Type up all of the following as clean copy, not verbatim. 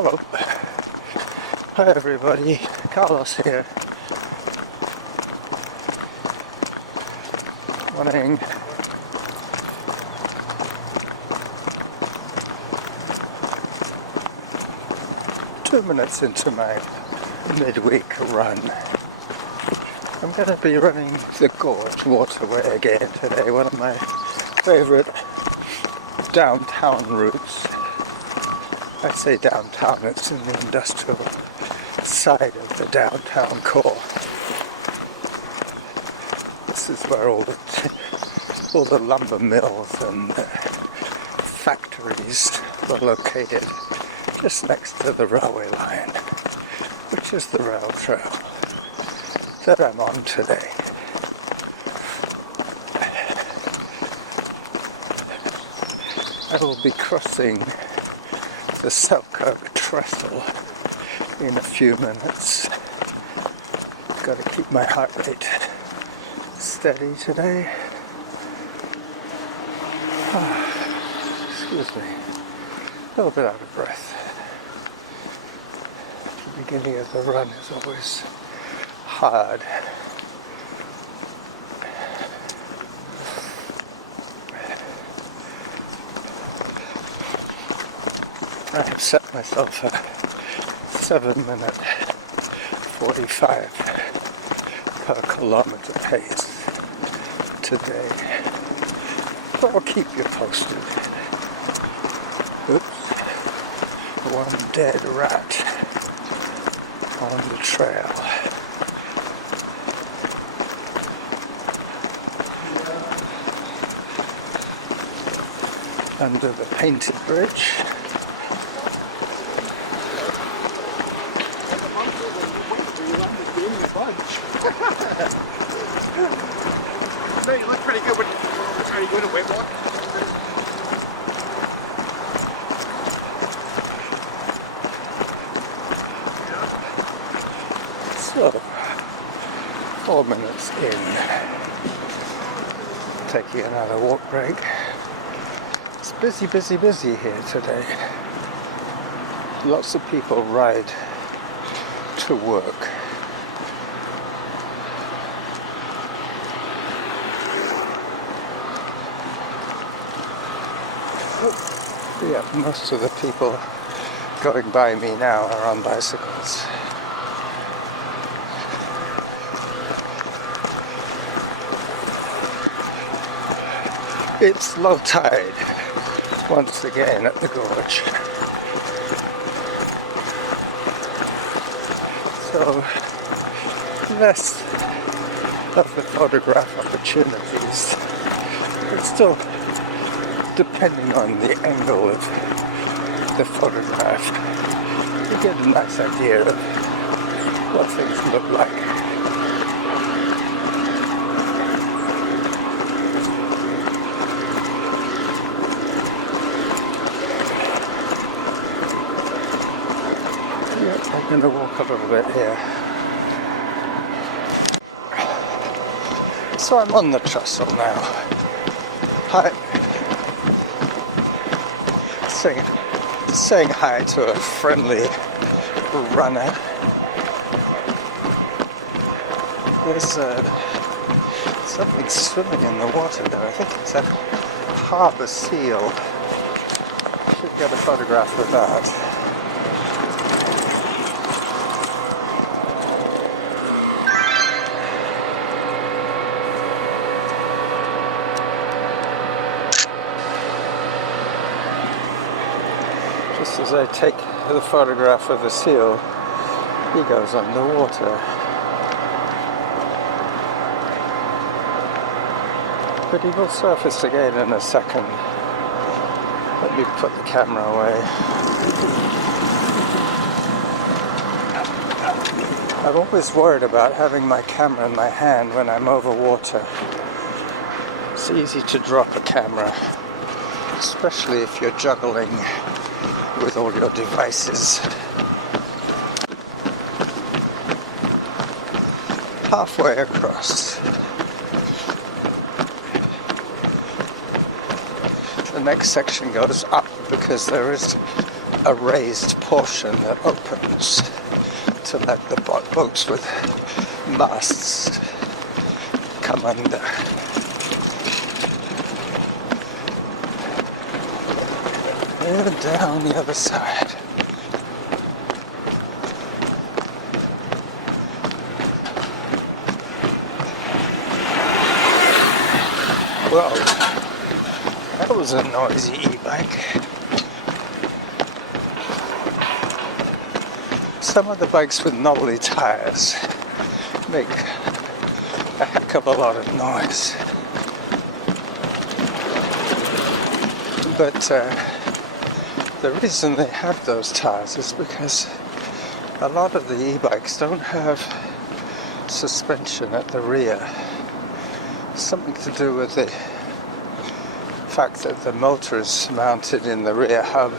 Hello. Hi everybody, Carlos here. Morning. Two minutes into my midweek run. I'm going to be running the Gorge waterway again today, one of my favourite downtown routes. I say downtown, it's in the industrial side of the downtown core. This is where all the lumber mills and factories are located, just next to the railway line, which is the rail trail that I'm on today. I will be crossing the Selkirk Trestle in a few minutes. Got to keep my heart rate steady today. Excuse me, a little bit out of breath. The beginning of the run is always hard. I have set myself a 7-minute 45 per kilometer pace today, but I'll keep you posted. Oops, one dead rat on the trail. Under the painted bridge. No, you look pretty good when a wet one. So, 4 minutes in, taking another walk break. It's busy here today. Lots of people ride to work. Yeah, most of the people going by me now are on bicycles. It's low tide once again at the Gorge. So less of the photograph opportunities, but still, depending on the angle of the photograph, you get a nice idea of what things look like. Yep, I'm going to walk a little bit here. So I'm on the trestle now. Hi. Saying hi to a friendly runner. There's something swimming in the water there. I think it's a harbour seal. Should get a photograph of that. Just as I take the photograph of the seal, he goes underwater. But he will surface again in a second. Let me put the camera away. I'm always worried about having my camera in my hand when I'm over water. It's easy to drop a camera, especially if you're juggling with all your devices. Halfway across. The next section goes up because there is a raised portion that opens to let the boats with masts come under. And down the other side. Well, that was a noisy e-bike. Some of the bikes with knobbly tires make a heck of a lot of noise. But the reason they have those tires is because a lot of the e-bikes don't have suspension at the rear. Something to do with the fact that the motor is mounted in the rear hub.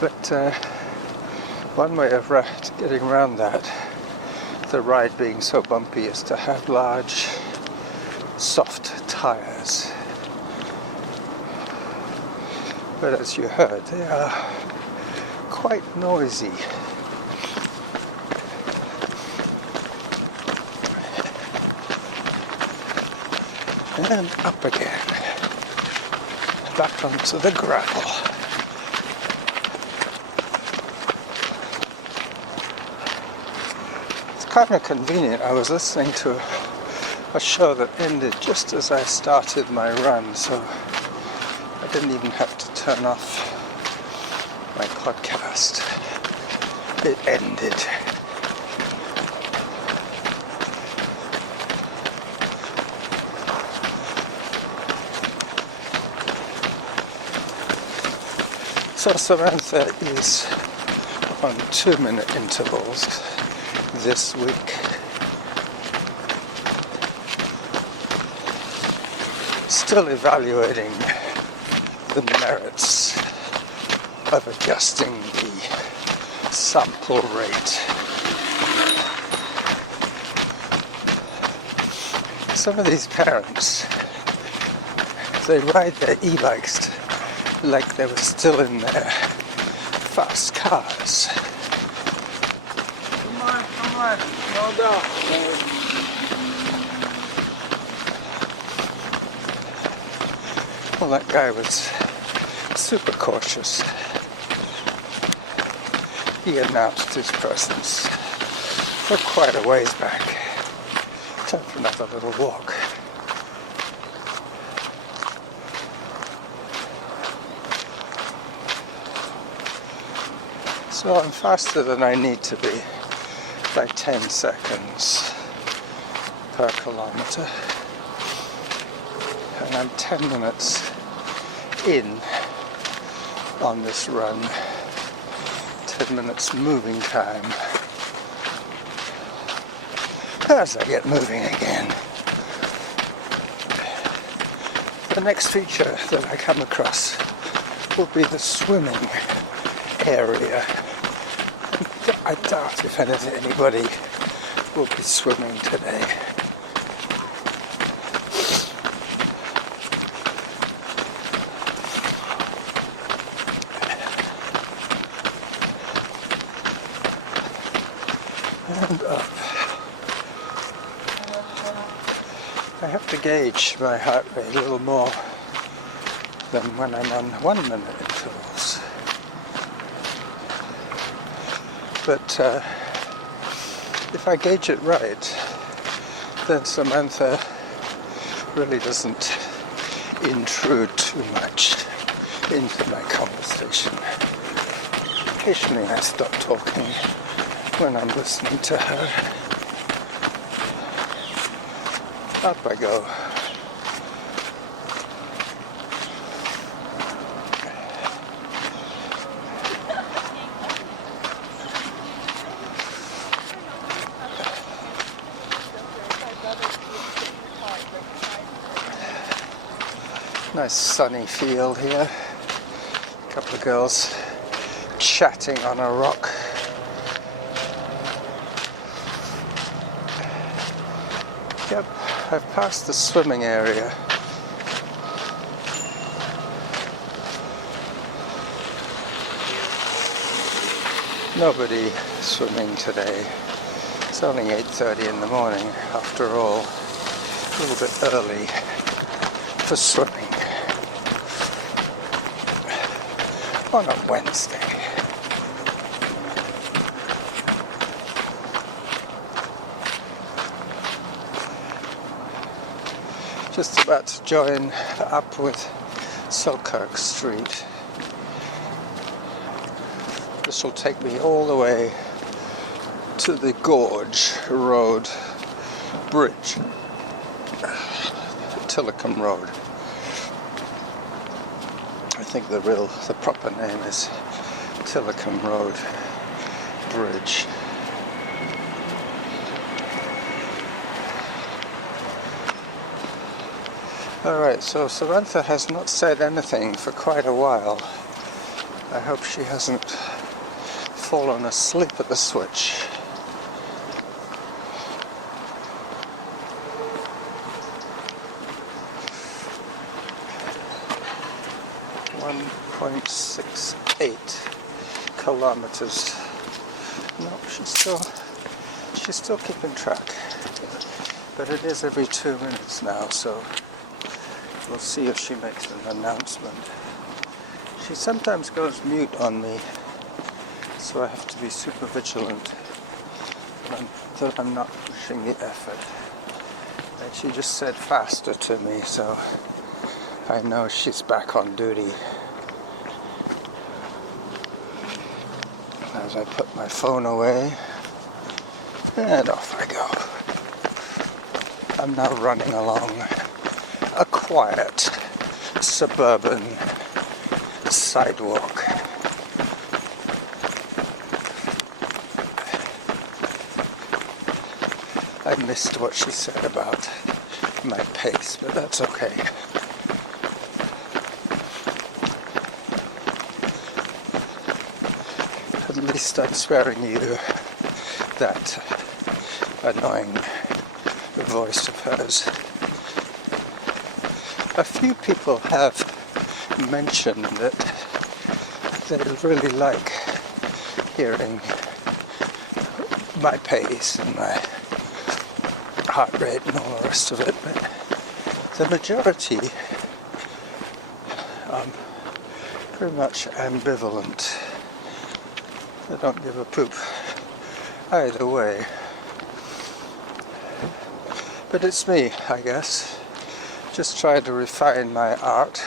But one way of getting around that, the ride being so bumpy, is to have large, soft tires. But as you heard, they are quite noisy. And up again, back onto the gravel. It's kind of convenient. I was listening to a show that ended just as I started my run, so I didn't even have to turn off my podcast. It ended. So Samantha is on 2-minute intervals this week. Still evaluating the merits of adjusting the sample rate. Some of these parents, they ride their e-bikes like they were still in their fast cars. Come on, no doubt. Well, that guy was super cautious. He announced his presence for quite a ways back. Time for another little walk. So I'm faster than I need to be by 10 seconds per kilometre. And I'm 10 minutes in on this run. 10 minutes moving time. As I get moving again. The next feature that I come across will be the swimming area. I doubt if anybody will be swimming today. And up. I have to gauge my heart rate a little more than when I'm on 1-minute intervals. But if I gauge it right, then Samantha really doesn't intrude too much into my conversation. Occasionally I stop talking when I'm listening to her. Up I go. Nice sunny field here. A couple of girls chatting on a rock. Yep, I've passed the swimming area. Nobody swimming today. It's only 8:30 in the morning after all. A little bit early for swimming on a Wednesday. Just about to join up with Selkirk Street. This will take me all the way to the Gorge Road Bridge, Tillicum Road. I think the proper name is Tillicum Road Bridge. Alright, so Samantha has not said anything for quite a while. I hope she hasn't fallen asleep at the switch. .68 kilometers. No, she's still keeping track. But it is every 2 minutes now, so we'll see if she makes an announcement. She sometimes goes mute on me, so I have to be super vigilant that I'm not pushing the effort. And she just said faster to me, so I know she's back on duty. As I put my phone away, and off I go. I'm now running along a quiet suburban sidewalk. I missed what she said about my pace, but that's okay. At least I'm sparing you that annoying voice of hers. A few people have mentioned that they really like hearing my pace and my heart rate and all the rest of it, but the majority are pretty much ambivalent. They don't give a poop either way. But it's me, I guess. Just trying to refine my art,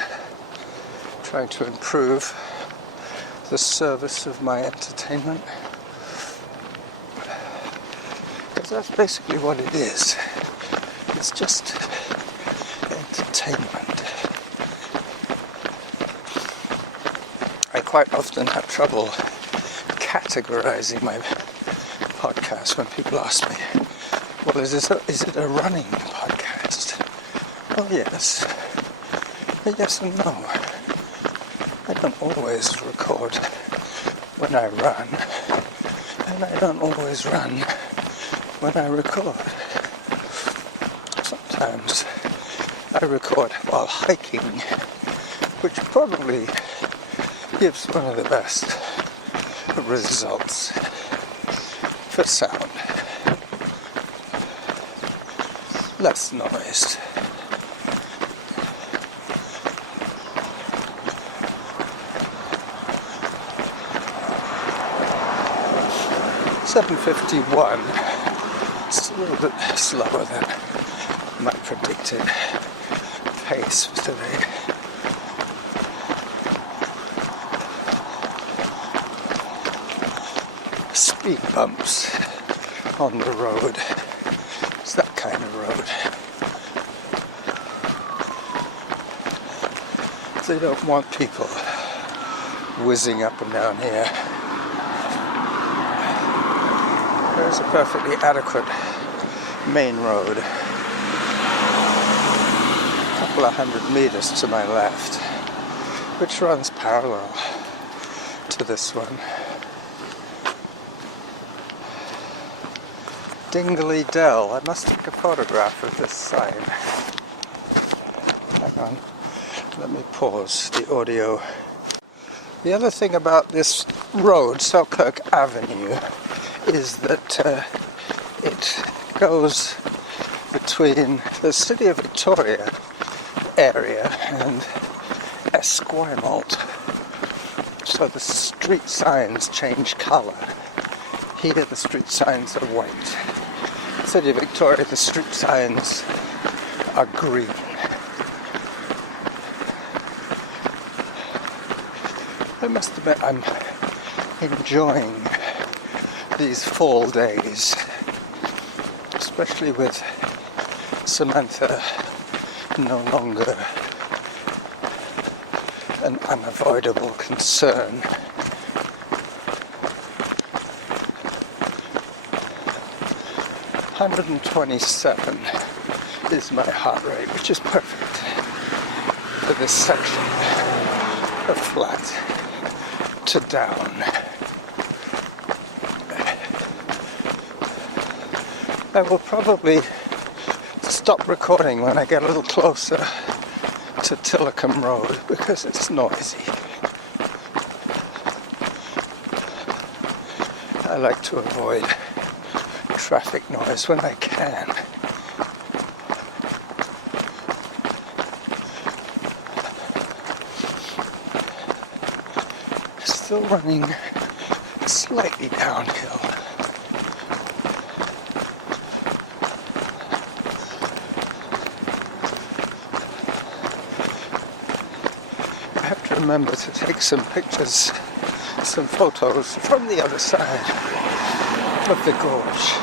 trying to improve the service of my entertainment. Because that's basically what it is. It's just entertainment. I quite often have trouble categorizing my podcast when people ask me, well, is it a running podcast? Oh yes. But yes and no. I don't always record when I run, and I don't always run when I record. Sometimes I record while hiking, which probably gives one of the best results for sound. Less noise. .51. It's a little bit slower than my predicted pace for today. Speed bumps on the road. It's that kind of road. They don't want people whizzing up and down here. There's a perfectly adequate main road, a couple of 100 meters to my left, which runs parallel to this one. Dingley Dell. I must take a photograph of this sign. Hang on, let me pause the audio. The other thing about this road, Selkirk Avenue, is that it goes between the City of Victoria area and Esquimalt. So the street signs change colour. Here the street signs are white. City of Victoria, the street signs are green. I must admit I'm enjoying these fall days, especially with Samantha no longer an unavoidable concern. "127 is my heart rate, which is perfect for this section of flat to down. I will probably stop recording when I get a little closer to Tillicum Road because it's noisy. I like to avoid traffic noise when I can. Still running slightly downhill. I have to remember to take some pictures, some photos from the other side of the gorge,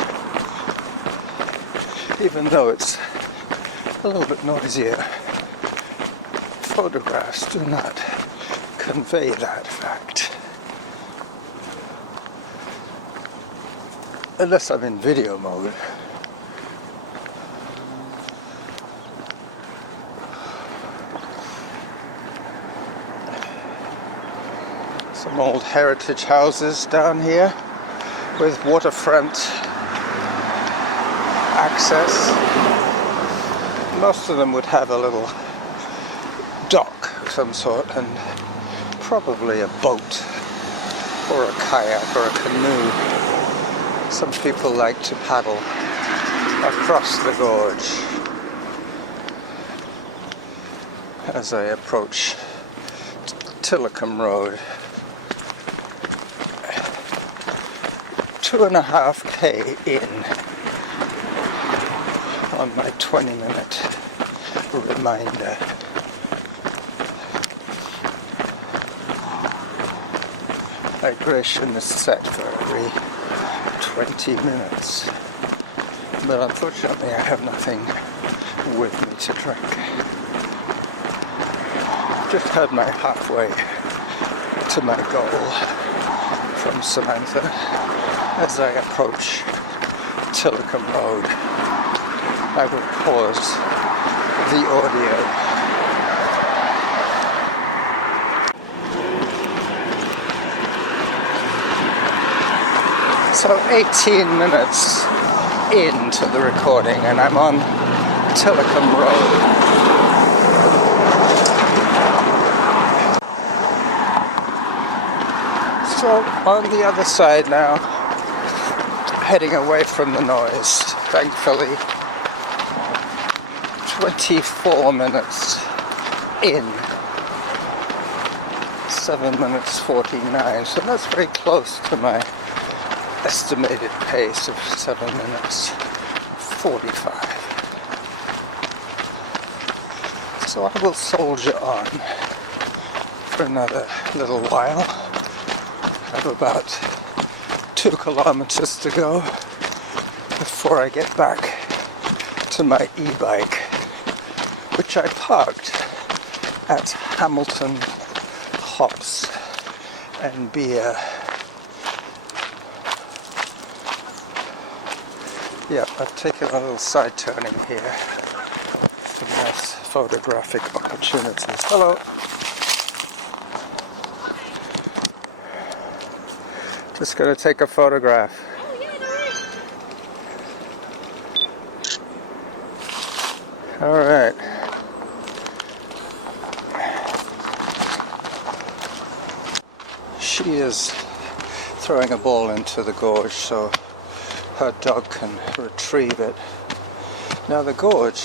even though it's a little bit noisier. Photographs do not convey that fact. Unless I'm in video mode. Some old heritage houses down here with waterfront access. Most of them would have a little dock of some sort and probably a boat or a kayak or a canoe. Some people like to paddle across the gorge as I approach Tillicum Road. 2.5k in on my 20-minute reminder. Migration is set for every 20 minutes, but unfortunately I have nothing with me to drink. Just had my halfway to my goal from Samantha as I approach Tillicum Road. I will pause the audio. So 18 minutes into the recording and I'm on Tillicum Road. So on the other side now, heading away from the noise, thankfully. 24 minutes in, 7 minutes 49, so that's very close to my estimated pace of 7 minutes 45. So I will soldier on for another little while. I have about 2 kilometers to go before I get back to my e-bike, which I parked at Hamilton Hops and Beer. Yeah, I've taken a little side turning here. Some nice photographic opportunities. Hello. Just gonna take a photograph. All right. She is throwing a ball into the gorge so her dog can retrieve it. Now the gorge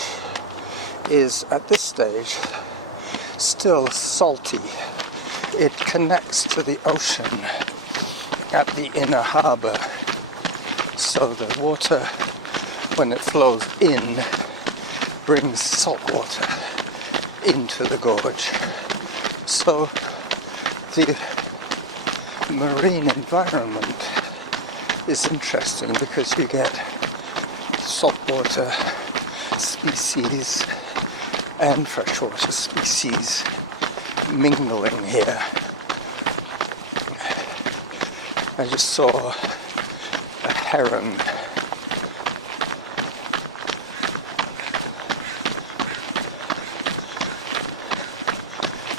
is at this stage still salty. It connects to the ocean at the inner harbour, so the water, when it flows in, brings salt water into the gorge. So the marine environment is interesting because you get saltwater species and freshwater species mingling here. I just saw a heron.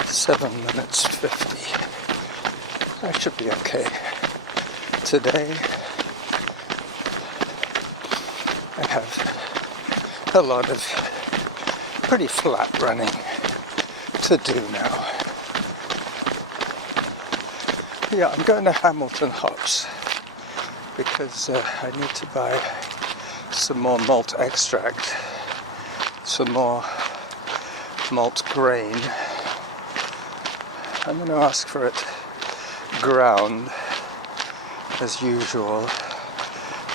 (7:50). I should be okay. Today I have a lot of pretty flat running to do now. Yeah, I'm going to Hamilton Hops because I need to buy some more malt extract, some more malt grain. I'm going to ask for it ground as usual.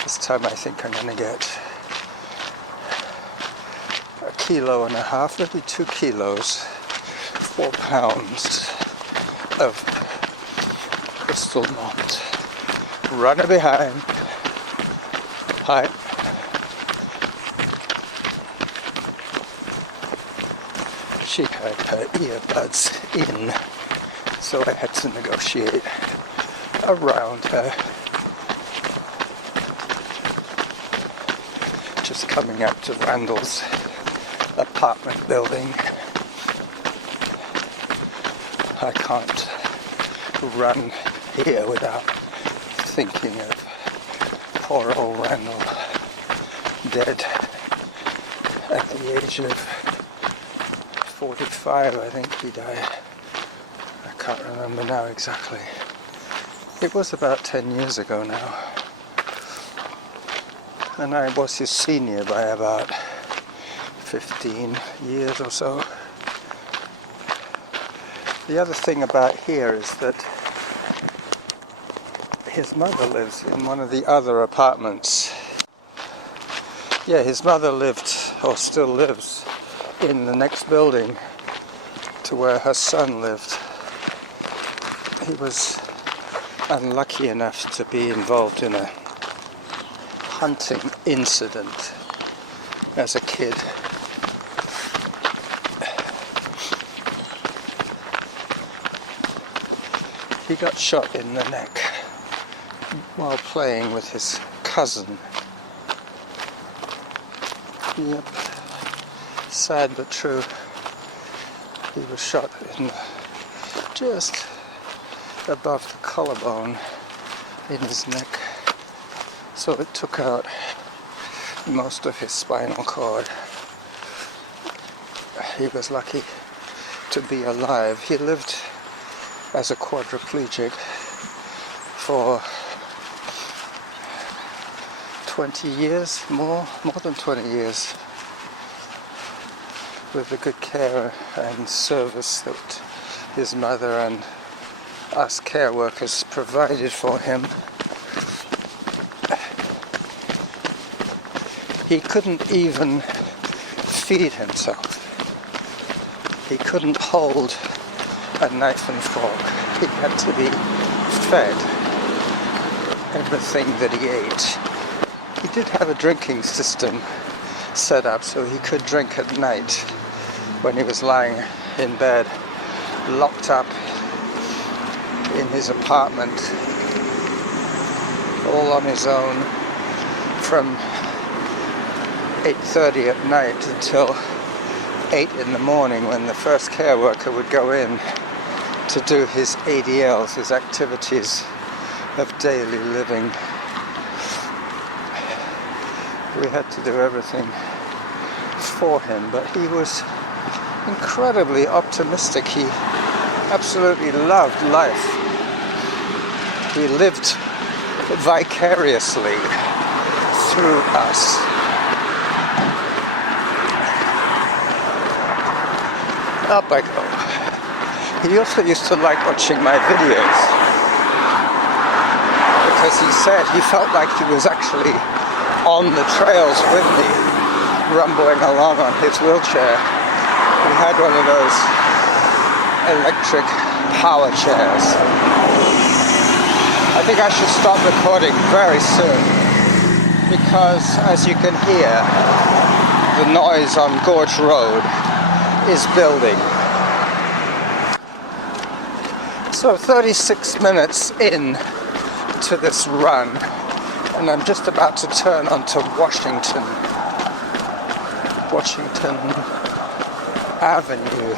This time I think I'm going to get 1.5 kilos, maybe 2 kilos, 4 pounds of crystal malt. Runner behind. Hi. She had her earbuds in, so I had to negotiate around her. Just coming out to Reynolds apartment building. I can't run here without thinking of poor old Randall, dead at the age of 45, I think he died. I can't remember now exactly. It was about 10 years ago now. And I was his senior by about 15 years or so. The other thing about here is that his mother lives in one of the other apartments. Yeah, his mother lived, or still lives, in the next building to where her son lived. He was unlucky enough to be involved in a hunting incident as a kid. He got shot in the neck while playing with his cousin. Yep, sad but true. He was shot in just above the collarbone in his neck, so it took out most of his spinal cord. He was lucky to be alive. He lived as a quadriplegic for 20 years, more than 20 years, with the good care and service that his mother and us care workers provided for him. He couldn't even feed himself. He couldn't hold a knife and fork. He had to be fed everything that he ate. He did have a drinking system set up so he could drink at night when he was lying in bed, locked up in his apartment, all on his own, from 8:30 at night until 8 in the morning, when the first care worker would go in to do his ADLs, his activities of daily living. We had to do everything for him, but he was incredibly optimistic. He absolutely loved life. He lived vicariously through us. Up I go. He also used to like watching my videos because he said he felt like he was actually on the trails with me, rumbling along on his wheelchair. He had one of those electric power chairs. I think I should stop recording very soon because, as you can hear, the noise on Gorge Road is building. So 36 minutes in to this run, and I'm just about to turn onto Washington Avenue,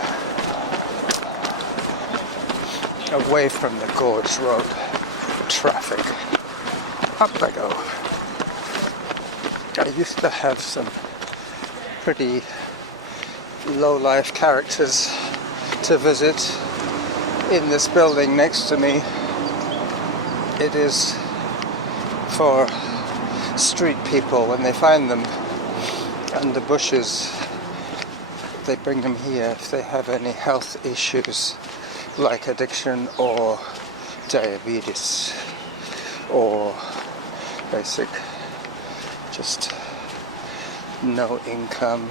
away from the Gorge Road traffic. Up I go. I used to have some pretty low-life characters to visit in this building next to me. It is for street people, when they find them under bushes, they bring them here if they have any health issues like addiction or diabetes or basic just no income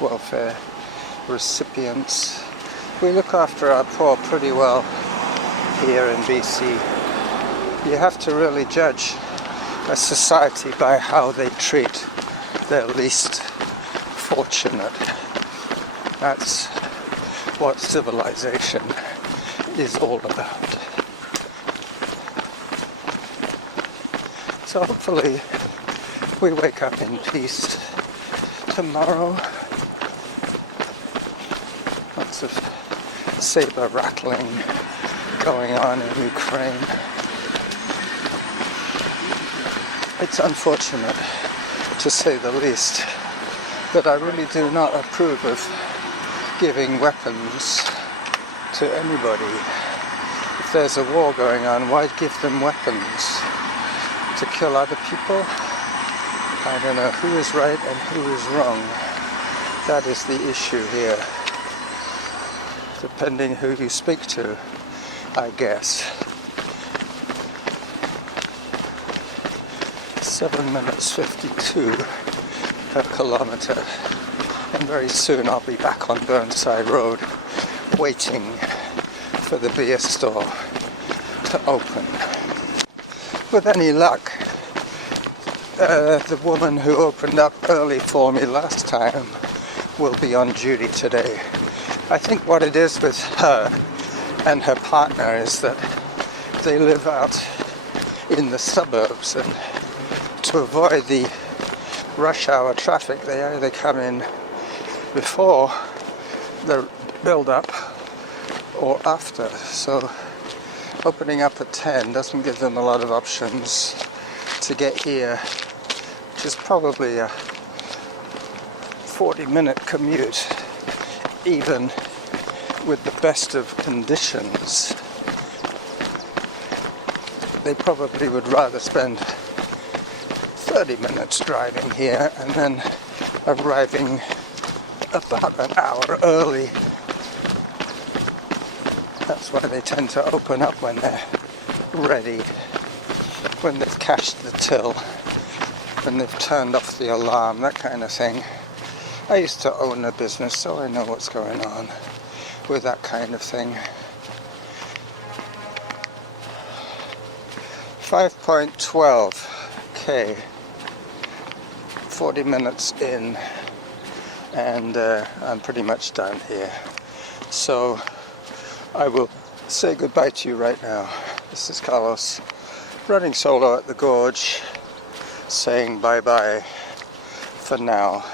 welfare recipients. We look after our poor pretty well here in BC. You have to really judge a society by how they treat their least fortunate. That's what civilization is all about. So hopefully we wake up in peace tomorrow. Lots of saber rattling going on in Ukraine. It's unfortunate, to say the least, but I really do not approve of giving weapons to anybody. If there's a war going on, why give them weapons? To kill other people? I don't know who is right and who is wrong. That is the issue here. Depending who you speak to, I guess. 7 minutes 52 per kilometer. And very soon I'll be back on Burnside Road waiting for the beer store to open. With any luck, the woman who opened up early for me last time will be on duty today. I think what it is with her and her partner is that they live out in the suburbs, and to avoid the rush hour traffic they either come in before the build-up or after. So opening up at 10 doesn't give them a lot of options to get here, which is probably a 40-minute commute, even with the best of conditions. They probably would rather spend 30 minutes driving here and then arriving about an hour early. That's why they tend to open up when they're ready, when they've cashed the till, when they've turned off the alarm, that kind of thing. I used to own a business, so I know what's going on with that kind of thing. 5.12k, 40 minutes in, and I'm pretty much done here. So I will say goodbye to you right now. This is Carlos, running solo at the Gorge, saying bye-bye for now.